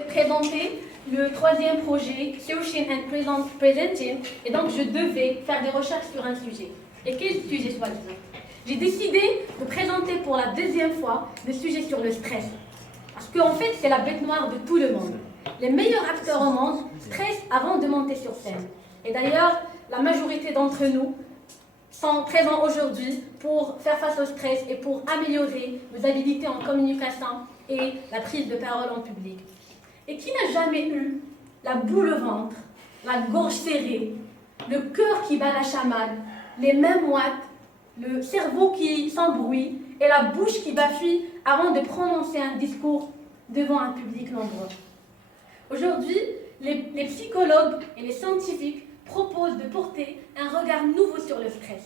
vais présenter le troisième projet, Searching and Presenting, et donc je devais faire des recherches sur un sujet. Et quel sujet soi-disant? J'ai décidé de présenter pour la deuxième fois le sujet sur le stress. Parce qu'en fait, c'est la bête noire de tout le monde. Les meilleurs acteurs au monde stressent avant de monter sur scène. Et d'ailleurs, la majorité d'entre nous sont présents aujourd'hui pour faire face au stress et pour améliorer nos habilités en communication et la prise de parole en public. Et qui n'a jamais eu la boule au ventre, la gorge serrée, le cœur qui bat la chamade, les mains moites, le cerveau qui s'embrouille et la bouche qui bafouille avant de prononcer un discours devant un public nombreux? Aujourd'hui, les psychologues et les scientifiques proposent de porter un regard nouveau sur le stress.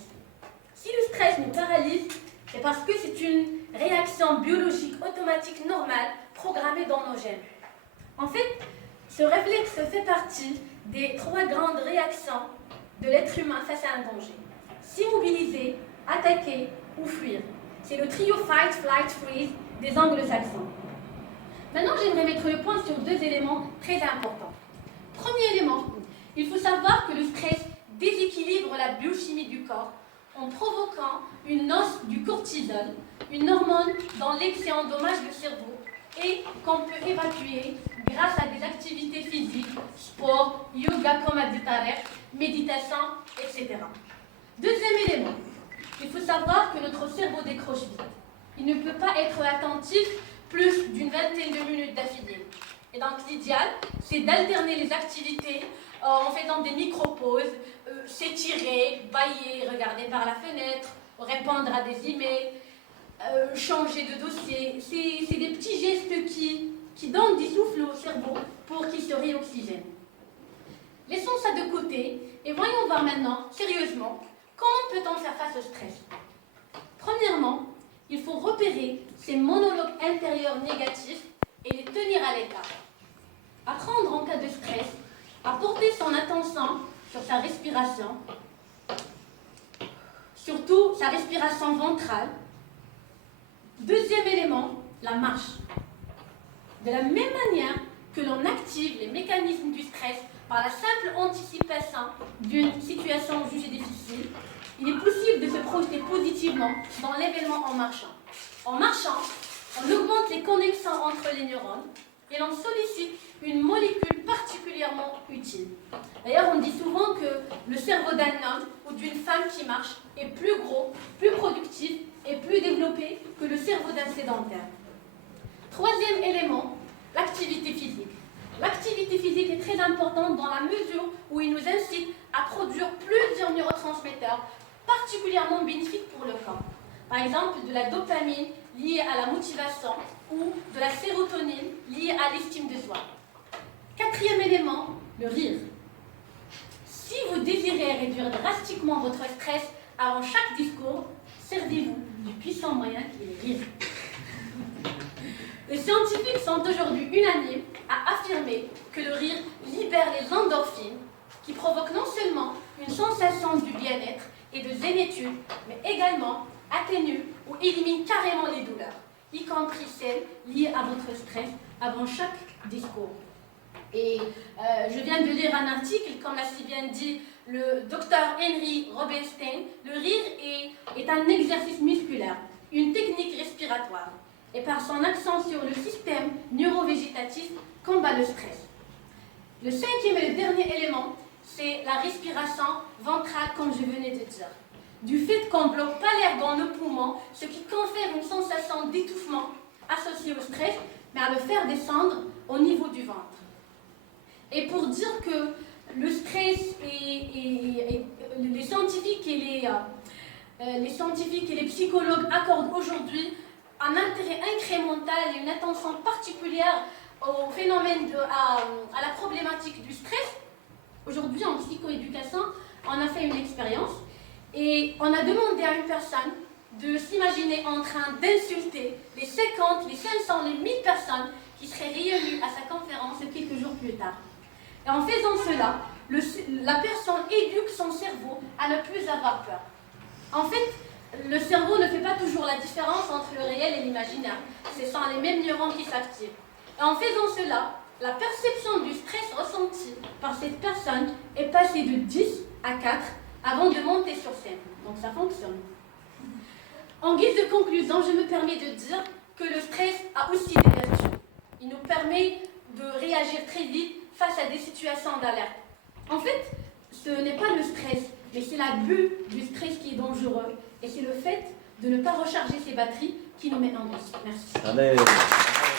Si le stress nous paralyse, c'est parce que c'est une réaction biologique automatique normale programmée dans nos gènes. En fait, ce réflexe fait partie des 3 grandes réactions de l'être humain face à un danger. S'immobiliser, attaquer ou fuir. C'est le trio Fight, Flight, Freeze des anglo-saxons. Maintenant, j'aimerais mettre le point sur 2 éléments très importants. Premier élément, il faut savoir que le stress déséquilibre la biochimie du corps en provoquant une hausse du cortisol, une hormone dont l'excès endommage le cerveau et qu'on peut évacuer grâce à des activités physiques, sport, yoga comme a dit Tarek, méditation, etc. Deuxième élément, il faut savoir que notre cerveau décroche vite. Il ne peut pas être attentif plus d'une vingtaine de minutes d'affilée. Et donc l'idéal, c'est d'alterner les activités en faisant des micro-pauses, s'étirer, bâiller, regarder par la fenêtre, répondre à des emails, changer de dossier. C'est des petits gestes qui donnent du souffle au cerveau pour qu'il se réoxygène. Laissons ça de côté et voyons voir maintenant, sérieusement, comment peut-on faire face au stress. Premièrement, il faut repérer ces monologues intérieurs négatifs et les tenir à l'écart. Apprendre en cas de stress à porter son attention sur sa respiration, surtout sa respiration ventrale. Deuxième élément, la marche. De la même manière que l'on active les mécanismes du stress par la simple anticipation d'une situation jugée difficile, il est possible de se projeter positivement dans l'événement en marchant. En marchant, on augmente les connexions entre les neurones et l'on sollicite une molécule particulièrement utile. D'ailleurs, on dit souvent que le cerveau d'un homme ou d'une femme qui marche est plus gros, plus productif et plus développé que le cerveau d'un sédentaire. Troisième élément, l'activité physique. L'activité physique est très importante dans la mesure où il nous incite à produire plusieurs neurotransmetteurs particulièrement bénéfiques pour le corps. Par exemple, de la dopamine liée à la motivation ou de la sérotonine liée à l'estime de soi. Quatrième élément, le rire. Si vous désirez réduire drastiquement votre stress avant chaque discours, servez-vous du puissant moyen qui est le rire. Les scientifiques sont aujourd'hui unanimes à affirmer que le rire libère les endorphines qui provoquent non seulement une sensation du bien-être et de zénitude, mais également atténue ou élimine carrément les douleurs, y compris celles liées à votre stress avant chaque discours. Et je viens de lire un article, comme l'a si bien dit le docteur Henry Robinstein, le rire est un exercice musculaire, une technique respiratoire, et par son accent sur le système neurovégétatif, combat le stress. Le cinquième et le dernier élément, c'est la respiration ventrale, comme je venais de dire. Du fait qu'on ne bloque pas l'air dans nos poumons, ce qui confère une sensation d'étouffement associée au stress, mais à le faire descendre au niveau du ventre. Et pour dire que le stress et les scientifiques et les psychologues accordent aujourd'hui un intérêt incrémental et une attention particulière au phénomène, à la problématique du stress. Aujourd'hui, en psychoéducation, on a fait une expérience et on a demandé à une personne de s'imaginer en train d'insulter les 50, les 500, les 1000 personnes qui seraient réunies à sa conférence quelques jours plus tard. Et en faisant cela, la personne éduque son cerveau à ne plus avoir peur. En fait, le cerveau ne fait pas toujours la différence entre le réel et l'imaginaire. Ce sont les mêmes neurones qui s'activent. Et en faisant cela, la perception du stress ressenti par cette personne est passée de 10 à 4 avant de monter sur scène. Donc ça fonctionne. En guise de conclusion, je me permets de dire que le stress a aussi des vertus. Il nous permet de réagir très vite face à des situations d'alerte. En fait, ce n'est pas le stress, mais c'est l'abus du stress qui est dangereux. Et c'est le fait de ne pas recharger ses batteries qui nous met en risque. Merci. Allez.